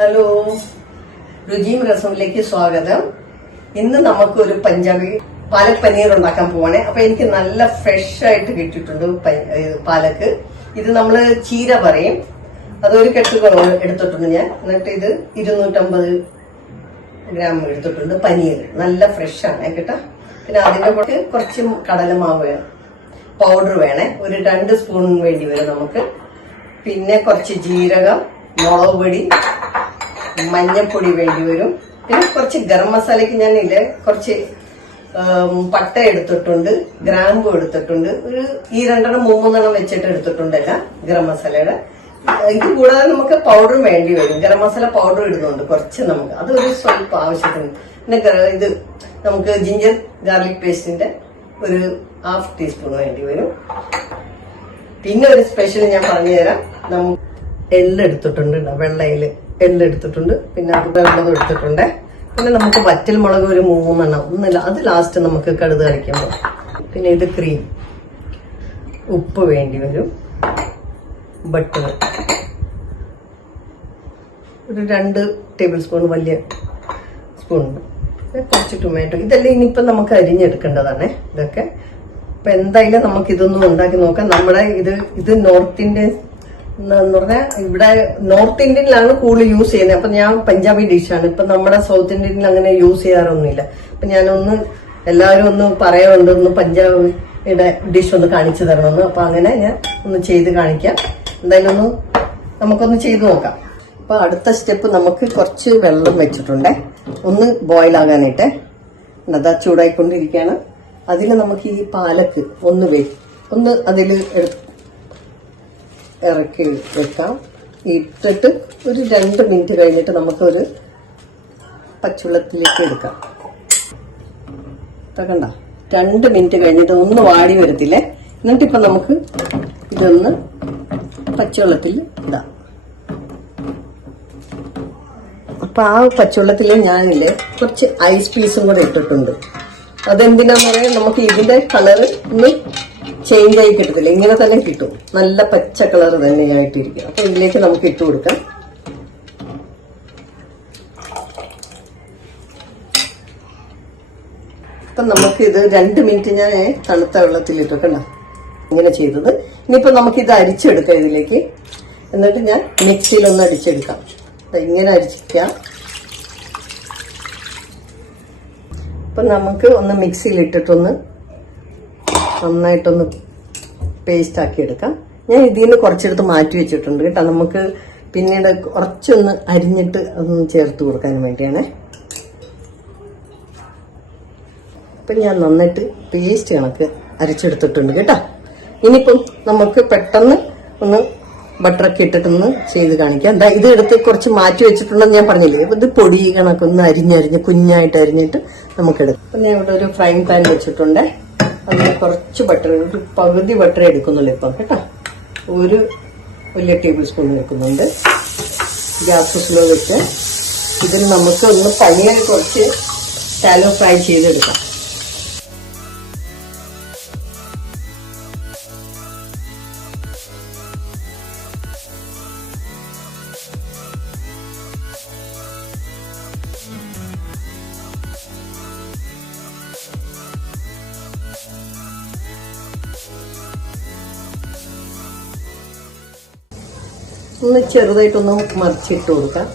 Hello, രുചിയും രസമിലേക്ക് സ്വാഗതം. ഇന്ന് നമുക്കൊരു പഞ്ചാബി പാലക് പനീർ ഉണ്ടാക്കാൻ പോവാണേ. അപ്പൊ എനിക്ക് നല്ല ഫ്രഷ് ആയിട്ട് കിട്ടിയിട്ടുണ്ട് പാലക്ക്. ഇത് നമ്മള് ചീര പറയും. അതൊരു കെട്ട് എടുത്തിട്ടുണ്ട് ഞാൻ. എന്നിട്ട് ഇത് 250 ഗ്രാം എടുത്തിട്ടുണ്ട്. പനീർ നല്ല ഫ്രഷ് ആണ് കേട്ടോ. പിന്നെ അതിന്റെ കൂടെ കുറച്ച് കടലമാവ് വേണം, പൗഡർ വേണേ, ഒരു 2 സ്പൂൺ വേണ്ടി വരും നമുക്ക്. പിന്നെ കുറച്ച് ജീരകം, മുളക് പൊടി, മഞ്ഞപ്പൊടി വേണ്ടി വരും. പിന്നെ കുറച്ച് ഗരം മസാലയ്ക്ക് ഞാൻ ഇതില് കുറച്ച് പട്ട എടുത്തിട്ടുണ്ട്, ഗ്രാമ്പു എടുത്തിട്ടുണ്ട്. ഈ 2-3 വെച്ചിട്ട് എടുത്തിട്ടുണ്ടല്ല ഗരം മസാലയുടെ. ഇത് കൂടാതെ നമുക്ക് പൗഡർ വേണ്ടി വരും. ഗരം മസാല പൗഡർ ഇടുന്നുണ്ട് കുറച്ച് നമുക്ക്, അതൊരു സ്വല്പം ആവശ്യത്തിന്. പിന്നെ ഇത് നമുക്ക് ജിഞ്ചർ ഗാർലിക് പേസ്റ്റിന്റെ ഒരു 1/2 ടീസ്പൂൺ വേണ്ടി വരും. പിന്നെ ഒരു സ്പെഷ്യൽ ഞാൻ പറഞ്ഞുതരാം. നമുക്ക് എള്ളെടുത്തിട്ടുണ്ട്, വെള്ളയില് എള്ളെടുത്തിട്ടുണ്ട്. പിന്നെ വെള്ളം എടുത്തിട്ടുണ്ട്. പിന്നെ നമുക്ക് വറ്റൽ മുളക് ഒരു 3 ഒന്നില്ല, അത് ലാസ്റ്റ് നമുക്ക് കടുക് അരയ്ക്കുമ്പോൾ. പിന്നെ ഇത് ക്രീം, ഉപ്പ് വേണ്ടി വരും, ബട്ടർ ഒരു 2 ടേബിൾ സ്പൂൺ വലിയ സ്പൂൺ, കുറച്ച് ടൊമാറ്റോ. ഇതെല്ലാം ഇനിയിപ്പം നമുക്ക് അരിഞ്ഞെടുക്കേണ്ടതാണ് ഇതൊക്കെ. അപ്പൊ എന്തായാലും നമുക്ക് ഇതൊന്നും ഉണ്ടാക്കി നോക്കാം. നമ്മുടെ ഇത് നോർത്ത് ഇന്ത്യൻ എന്ന് പറഞ്ഞാൽ ഇവിടെ നോർത്ത് ഇന്ത്യനിലാണ് കൂടുതൽ യൂസ് ചെയ്യുന്നത്. അപ്പൊ ഞാൻ പഞ്ചാബി ഡിഷാണ്. ഇപ്പൊ നമ്മുടെ സൗത്ത് ഇന്ത്യനിൽ അങ്ങനെ യൂസ് ചെയ്യാറൊന്നുമില്ല. അപ്പൊ ഞാനൊന്ന് എല്ലാവരും ഒന്ന് പറയാറുണ്ട്, ഒന്ന് പഞ്ചാബിയുടെ ഡിഷ് ഒന്ന് കാണിച്ചു തരണമെന്ന്. അപ്പൊ അങ്ങനെ ഞാൻ ഒന്ന് ചെയ്ത് കാണിക്കാം. എന്തായാലും നമുക്കൊന്ന് ചെയ്തു നോക്കാം. അപ്പൊ അടുത്ത സ്റ്റെപ്പ്, നമുക്ക് കുറച്ച് വെള്ളം വെച്ചിട്ടുണ്ട് ഒന്ന് ബോയിൽ ആകാനായിട്ട്. അതാ ചൂടായിക്കൊണ്ടിരിക്കുകയാണ്. അതിൽ നമുക്ക് ഈ പാലക്ക് ഒന്ന് അതിൽ ഇറക്കി വെക്കാം. ഇട്ടിട്ട് ഒരു 2 മിനിറ്റ് കഴിഞ്ഞിട്ട് നമുക്കൊരു പച്ചവെള്ളത്തിലേക്ക് എടുക്കാം. കണ്ട 2 മിനിറ്റ് കഴിഞ്ഞിട്ട് ഒന്ന് വാടി വരത്തില്ലേ. എന്നിട്ടിപ്പം നമുക്ക് ഇതൊന്ന് പച്ചവെള്ളത്തിൽ ഇടാം. അപ്പൊ ആ പച്ചവെള്ളത്തിൽ ഞാനില്ലേ കുറച്ച് ഐസ് പീസും കൂടെ ഇട്ടിട്ടുണ്ട്. അതെന്തിനാന്ന് പറയാൻ, നമുക്ക് ഇതിന്റെ കളറ് ഒന്ന് ചേഞ്ച് ആയി കിട്ടത്തില്ല, ഇങ്ങനെ തന്നെ കിട്ടും. നല്ല പച്ച കളർ തന്നെയായിട്ടിരിക്കും. അപ്പൊ ഇതിലേക്ക് നമുക്ക് ഇട്ട് കൊടുക്കാം. അപ്പൊ നമുക്ക് ഇത് 2 മിനിറ്റ് ഞാൻ തണുത്ത വെള്ളത്തിൽ ഇട്ടിട്ടുണ്ട ഇങ്ങനെ ചെയ്തത്. ഇനിയിപ്പോ നമുക്ക് ഇത് അരിച്ചെടുക്കാം ഇതിലേക്ക്. എന്നിട്ട് ഞാൻ മിക്സിയിലൊന്ന് അടിച്ചെടുക്കാം. ഇങ്ങനെ അരിച്ചിക്കാം. അപ്പൊ നമുക്ക് ഒന്ന് മിക്സിയിൽ ഇട്ടിട്ടൊന്ന് നന്നായിട്ടൊന്ന് പേസ്റ്റ് ആക്കി എടുക്കാം. ഞാൻ ഇതിൽ നിന്ന് കുറച്ചെടുത്ത് മാറ്റി വെച്ചിട്ടുണ്ട് കേട്ടോ. നമുക്ക് പിന്നീട് കുറച്ചൊന്ന് അരിഞ്ഞിട്ട് അതൊന്ന് ചേർത്ത് കൊടുക്കാൻ വേണ്ടിയാണ്. അപ്പൊ ഞാൻ നന്നായിട്ട് പേസ്റ്റ് കണക്ക് അരച്ചെടുത്തിട്ടുണ്ട് കേട്ടോ. ഇനിയിപ്പം നമുക്ക് പെട്ടെന്ന് ഒന്ന് ബട്ടറൊക്കെ ഇട്ടിട്ടൊന്ന് ചെയ്ത് കാണിക്കാം. എന്താ ഇത് എടുത്ത് കുറച്ച് മാറ്റി വെച്ചിട്ടുണ്ടെന്ന് ഞാൻ പറഞ്ഞില്ലേ. ഇത് പൊടി കണക്കൊന്ന് അരിഞ്ഞ് കുഞ്ഞായിട്ട് അരിഞ്ഞിട്ട് നമുക്കെടുക്കാം. അപ്പൊ ഞാൻ ഇവിടെ ഒരു ഫ്രൈങ് പാൻ വെച്ചിട്ടുണ്ട്. അതിൽ കുറച്ച് ബട്ടർ, ഒരു പകുതി ബട്ടർ എടുക്കുന്നുള്ളൂ ഇപ്പം കേട്ടോ. ഒരു വലിയ ടേബിൾ സ്പൂൺ എടുക്കുന്നുണ്ട്. ഗ്യാസ് സ്ലോ വെച്ച് ഇതിൽ നമുക്ക് ഒന്ന് പനീർ കുറച്ച് ശാലോ ഫ്രൈ ചെയ്തെടുക്കാം. ഒന്ന് ചെറുതായിട്ടൊന്ന് മറിച്ചിട്ട് കൊടുക്കാം.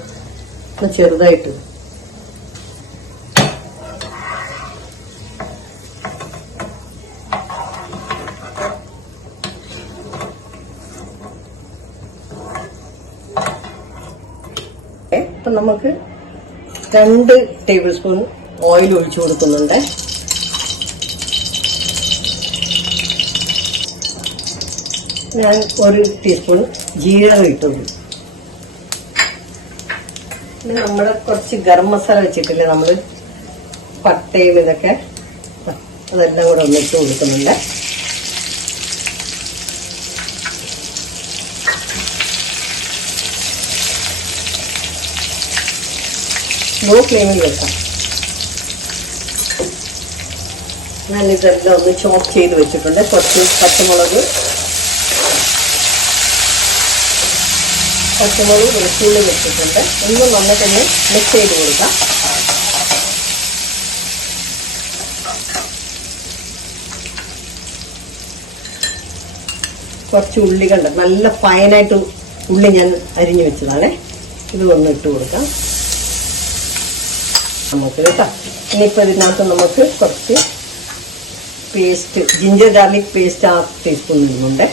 ഒന്ന് ചെറുതായിട്ട്. അപ്പൊ നമുക്ക് 2 ടേബിൾ സ്പൂൺ ഓയിൽ ഒഴിച്ചു കൊടുക്കുന്നുണ്ട്. ഞാൻ 1 ടീസ്പൂൺ ജീരകം ഇട്ടുള്ളൂ. പിന്നെ നമ്മുടെ കുറച്ച് ഗരം മസാല വെച്ചിട്ടില്ലേ നമ്മള് പട്ടയും ഇതൊക്കെ, അതെല്ലാം കൂടെ ഒന്നിട്ട് കൊടുക്കുന്നുണ്ട്. ലോ ഫ്ലെയിമിൽ വെക്കാം. ഞാനിതെല്ലാം ഒന്ന് ചോപ്പ് ചെയ്ത് വെച്ചിട്ടുണ്ട്. കുറച്ച് പച്ചമുളക്, പച്ചമുളക് വെളുത്തുള്ളി വെച്ചിട്ടുണ്ട്. ഒന്ന് നന്നായിട്ടൊന്ന് മിക്സ് ചെയ്ത് കൊടുക്കാം. കുറച്ച് ഉള്ളി കണ്ട നല്ല ഫൈനായിട്ട് ഉള്ളി ഞാൻ അരിഞ്ഞു വെച്ചതാണ്. ഇത് ഒന്ന് ഇട്ട് കൊടുക്കാം നമുക്ക് കേട്ടോ. ഇനിയിപ്പോൾ ഇതിനകത്ത് നമുക്ക് കുറച്ച് paste, ginger garlic paste 1/2 teaspoon ഇടുന്നുണ്ട്.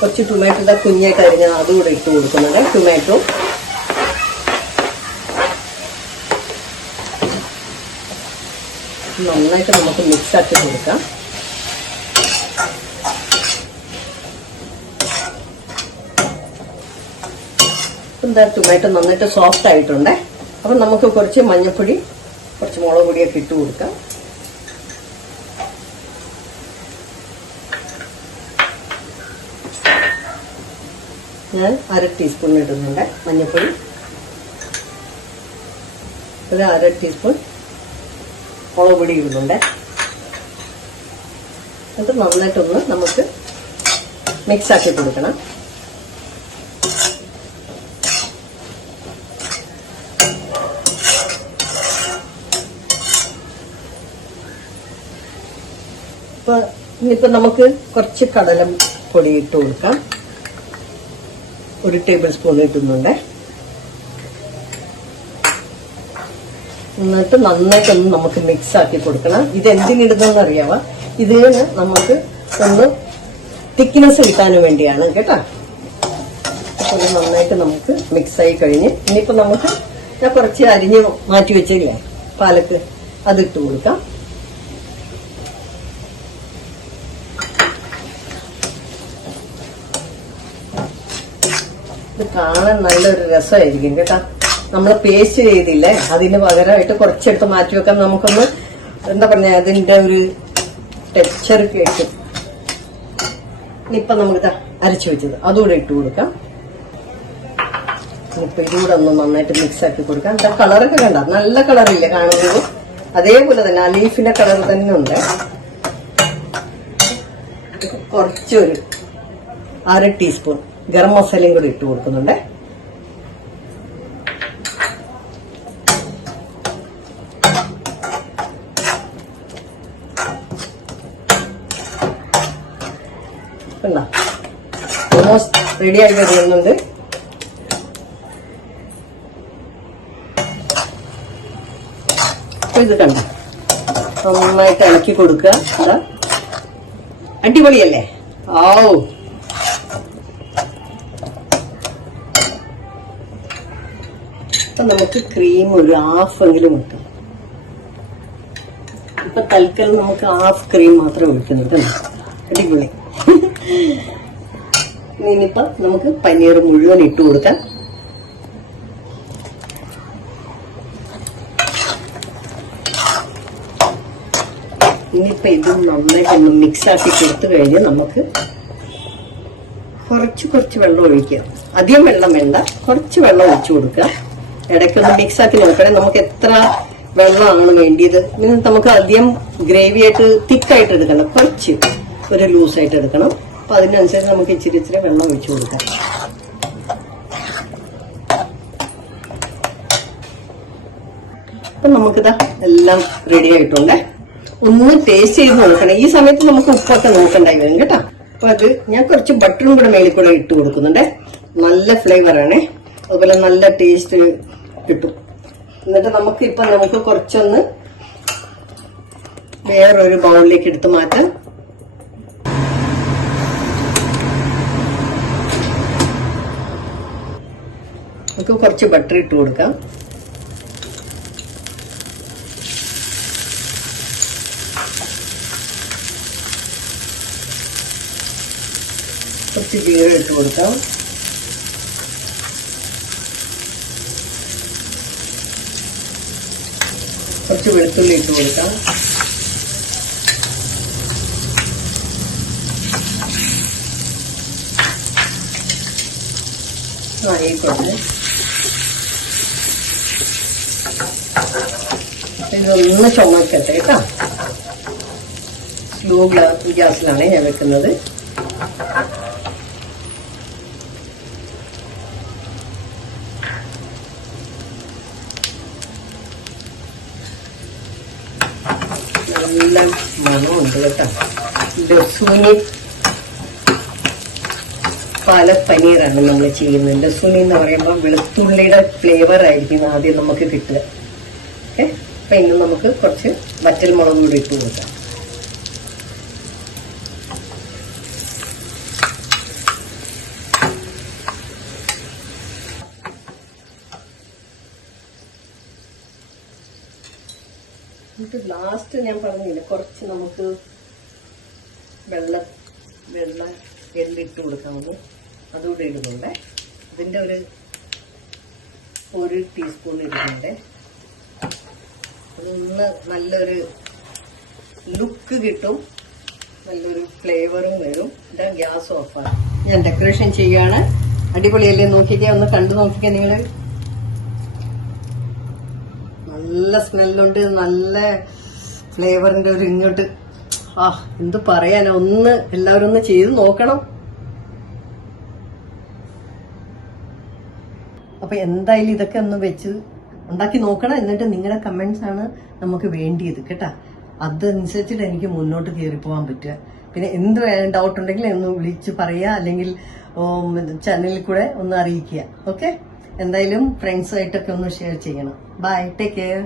കുറച്ച് ടൊമാറ്റോ കുഞ്ഞായിട്ട് അരിഞ്ഞ അതുകൂടെ ഇട്ട് കൊടുക്കുന്നുണ്ട്. ടൊമാറ്റോ നന്നായിട്ട് നമുക്ക് മിക്സ് ആക്കി കൊടുക്കാം. എന്താ ടൊമാറ്റോ നന്നായിട്ട് സോഫ്റ്റ് ആയിട്ടുണ്ട്. അപ്പം നമുക്ക് കുറച്ച് മഞ്ഞൾപ്പൊടി, കുറച്ച് മുളക് പൊടിയൊക്കെ ഇട്ട് കൊടുക്കാം. ഞാൻ 1/2 ടീസ്പൂൺ ഇടുന്നുണ്ട് മഞ്ഞൾപ്പൊടി. ഒരു 1/2 ടീസ്പൂൺ മുളക് പൊടി ഇടുന്നുണ്ട്. എന്നിട്ട് നന്നായിട്ടൊന്ന് നമുക്ക് മിക്സ് ആക്കി കൊടുക്കണം. ഇനിയിപ്പോൾ നമുക്ക് കുറച്ച് കടലപ്പൊടി ഇട്ട് കൊടുക്കാം. 1 ടേബിൾ സ്പൂൺ ഇട്ടുന്നുണ്ട്. എന്നിട്ട് നന്നായിട്ടൊന്ന് നമുക്ക് മിക്സ് ആക്കി കൊടുക്കണം. ഇത് എന്തിനിടുന്നെന്ന് അറിയാമോ? ഇതിന് നമുക്ക് ഒന്ന് തിക്നെസ് കിട്ടാൻ വേണ്ടിയാണ് കേട്ടോ. അപ്പോൾ നന്നായിട്ട് നമുക്ക് മിക്സ് ആയി കഴിഞ്ഞ് ഇനിയിപ്പോൾ നമുക്ക് ഞാൻ കുറച്ച് അരിഞ്ഞ് മാറ്റി വെച്ചില്ലേ പാലക്ക്, അതിട്ട് കൊടുക്കാം. ഇത് കാണാൻ നല്ലൊരു രസമായിരിക്കും കേട്ടോ. നമ്മൾ പേസ്റ്റ് ചെയ്തില്ലേ, അതിന് പകരമായിട്ട് കുറച്ചെടുത്ത് മാറ്റി വെക്കാൻ നമുക്കൊന്ന് എന്താ പറഞ്ഞ അതിന്റെ ഒരു ടെക്സ്ചർ കിട്ടും. ഇനിയിപ്പം നമുക്ക് അരച്ചു വെച്ചത് അതുകൂടെ ഇട്ട് കൊടുക്കാം. ഇനിയിപ്പൊ ഇതുകൂടെ ഒന്ന് നന്നായിട്ട് മിക്സ് ആക്കി കൊടുക്കാം. എന്താ കളറൊക്കെ കണ്ട നല്ല കളറില്ലേ കാണുന്നത്? അതേപോലെ തന്നെ ആ ലീഫിന്റെ കളർ തന്നെ ഉണ്ട്. കുറച്ചൊരു 1/2 ടീസ്പൂൺ ഗരം മസാലയും കൂടി ഇട്ട് കൊടുക്കുന്നുണ്ട്. ഓൾമോസ്റ്റ് റെഡി ആയി വരുന്നുണ്ട്. ഇത് കണ്ട നന്നായിട്ട് ഇളക്കി കൊടുക്കുക. അതാ അടിപൊളിയല്ലേ? നമുക്ക് ക്രീം ഒരു 1/2 എങ്കിലും കിട്ടും. ഇപ്പൊ തൽക്കാലം നമുക്ക് 1/2 ക്രീം മാത്രമേ ഒഴിക്കുന്നുണ്ട്. അടിപൊളി. ഇനിയിപ്പം നമുക്ക് പനീർ മുഴുവൻ ഇട്ട് കൊടുക്കാം. ഇനിയിപ്പൊ ഇത് നന്നായിട്ടൊന്ന് മിക്സ് ആക്കി കൊടുത്തു കഴിഞ്ഞ് നമുക്ക് കുറച്ച് വെള്ളം ഒഴിക്കുക. അധികം വെള്ളം വേണ്ട, കുറച്ച് വെള്ളം ഒഴിച്ചു കൊടുക്കുക. ഇടയ്ക്കൊന്ന് മിക്സ് ആക്കി നോക്കണേ നമുക്ക് എത്ര വെള്ളമാണ് വേണ്ടിയത്. പിന്നെ നമുക്ക് അധികം ഗ്രേവി ആയിട്ട് തിക്കായിട്ട് എടുക്കണം, കുറച്ച് ഒരു ലൂസായിട്ട് എടുക്കണം. അപ്പൊ അതിനനുസരിച്ച് നമുക്ക് ഇച്ചിരി വെള്ളം ഒഴിച്ചു കൊടുക്കാം. അപ്പൊ നമുക്കിതാ എല്ലാം റെഡി ആയിട്ടുണ്ട്. ഒന്ന് ടേസ്റ്റ് ചെയ്ത് നോക്കണം. ഈ സമയത്ത് നമുക്ക് ഉപ്പൊക്കെ നോക്കണ്ടായി വരും കേട്ടോ. അപ്പൊ അത് ഞാൻ കുറച്ച് ബട്ടറും കൂടെ മേളിൽ കൂടെ ഇട്ട് കൊടുക്കുന്നുണ്ട്. നല്ല ഫ്ലേവറാണ്, അതുപോലെ നല്ല ടേസ്റ്റ് കിട്ടും. എന്നിട്ട് നമുക്ക് കുറച്ചൊന്ന് വേറൊരു ബൗളിലേക്ക് എടുത്ത് മാറ്റാം. നമുക്ക് കുറച്ച് ബട്ടർ ഇട്ട് കൊടുക്കാം. കുറച്ച് ജീര ഇട്ട് കൊടുക്കാം. കുറച്ച് വെളുത്തുള്ളി ഇട്ട് കൊടുക്കാം. ആയിക്കോട്ടെ. ഇതൊന്ന് ചുമക്കട്ടെ കേട്ടോ. ലോ ഗ്യാസിലാണ് ഞാൻ വെക്കുന്നത്. നല്ല മണമുണ്ട് കേട്ടോ. ലസൂനി പാലക് പനീറാണ് നമ്മൾ ചെയ്യുന്നത്. ലസൂനി എന്ന് പറയുമ്പോൾ വെളുത്തുള്ളിയുടെ ഫ്ലേവർ ആയിരിക്കും ആദ്യം നമുക്ക് കിട്ടുക. ഓക്കെ, അപ്പൊ ഇന്ന് നമുക്ക് കുറച്ച് വറ്റൽ മുളക് കൂടി ഇട്ട് കൊടുക്കാം. എന്നിട്ട് ലാസ്റ്റ് ഞാൻ പറഞ്ഞില്ല, കുറച്ച് നമുക്ക് വെള്ള എള്ളിട്ട് കൊടുക്കാമോ, അതുകൂടെ ഇടുന്നുണ്ട്. അതിന്റെ ഒരു ടീസ്പൂൺ ഇടുന്നുണ്ട്. അതൊന്ന് നല്ലൊരു ലുക്ക് കിട്ടും, നല്ലൊരു ഫ്ലേവറും വരും. ഇതാ ഗ്യാസ് ഓഫാണ്. ഞാൻ ഡെക്കറേഷൻ ചെയ്യാണ്. അടിപൊളിയല്ലേ? നോക്കിക്കേ, ഒന്ന് കണ്ടു നോക്കിക്കേ നിങ്ങൾ. നല്ല സ്മെല്ലുണ്ട്, നല്ല ഫ്ലേവറിന്റെ ഒരു ഇങ്ങോട്ട്. എന്ത് പറയാനാ, ഒന്ന് എല്ലാവരും ഒന്ന് ചെയ്ത് നോക്കണം. അപ്പൊ എന്തായാലും ഇതൊക്കെ ഒന്ന് വെച്ച് ഉണ്ടാക്കി നോക്കണം. എന്നിട്ട് നിങ്ങളുടെ കമന്റ്സ് ആണ് നമുക്ക് വേണ്ടിയത് കേട്ടാ. അതനുസരിച്ചിട്ട് എനിക്ക് മുന്നോട്ട് കയറി പോകാൻ പറ്റുക. പിന്നെ എന്ത് ഡൗട്ട് ഉണ്ടെങ്കിൽ ഒന്ന് വിളിച്ച് പറയുക, അല്ലെങ്കിൽ ചാനലിൽ കൂടെ ഒന്ന് അറിയിക്കുക. ഓക്കെ, എന്തായാലും ഫ്രണ്ട്സുമായിട്ടൊക്കെ ഒന്ന് ഷെയർ ചെയ്യണം. Bye, take care.